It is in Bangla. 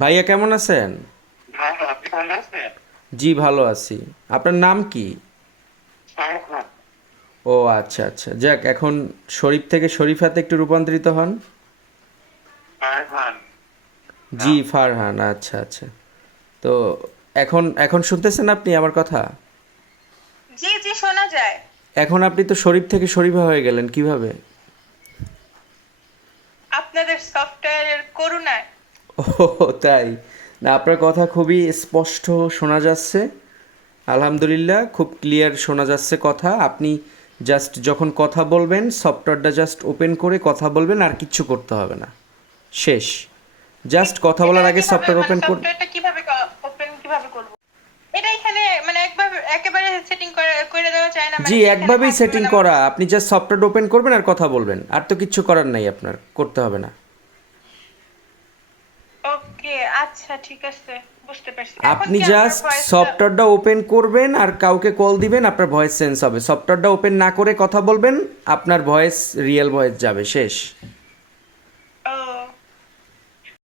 ভাইয়া কেমন আছেন? ভালো, আপনি ভালো আছেন? জি ভালো আছি। আপনার নাম কি? শাহরুখ খান। ও আচ্ছা আচ্ছা, যাক এখন শরীফ থেকে শরীফাতে একটু রূপান্তরিত হন। শাহরুখ খান জি নাম। ফারহান, আচ্ছা আচ্ছা। তো এখন এখন শুনতেছেন আপনি আমার কথা? জি জি, শোনা যায়। এখন আপনি তো শরীফ থেকে শরীফা হয়ে গেলেন কিভাবে? আপনাদের সফটওয়্যারের করুণায়। ও তাই? না, আপনার কথা খুবই স্পষ্ট শোনা যাচ্ছে। আলহামদুলিল্লাহ, খুব ক্লিয়ার শোনা যাচ্ছে কথা। আপনি জাস্ট যখন কথা বলবেন সফটওয়্যারটা জাস্ট ওপেন করে কথা বলবেন, আর কিচ্ছু করতে হবে না। শেষ। জাস্ট কথা এটা বলার আগে কিভাবে, সফটওয়্যার মানে ওপেন কর। সফটওয়্যারটা কিভাবে ওপেন কিভাবে করব? এটা এখানে মানে একবার একেবারে সেটিং করে করে দেওয়া যায় না, জি মানে যে এখানে একভাবেই থাকবে সেটিং মানে করা, আপনি জাস্ট সফটওয়্যার ওপেন করবেন আর কথা বলবেন, আর তো কিচ্ছু করার নাই, আপনার করতে হবে না। ওকে, আচ্ছা ঠিক আছে, বুঝতে পারছি। এখন আপনি কি আমার জাস্ট ভয়েসটা? সফটওয়্যারটা ওপেন করবেন আর কাউকে কল দিবেন, আপনার ভয়েস চেঞ্জ হবে। সফটওয়্যারটা ওপেন না করে কথা বলবেন, আপনার ভয়েস রিয়েল ভয়েস যাবে। শেষ।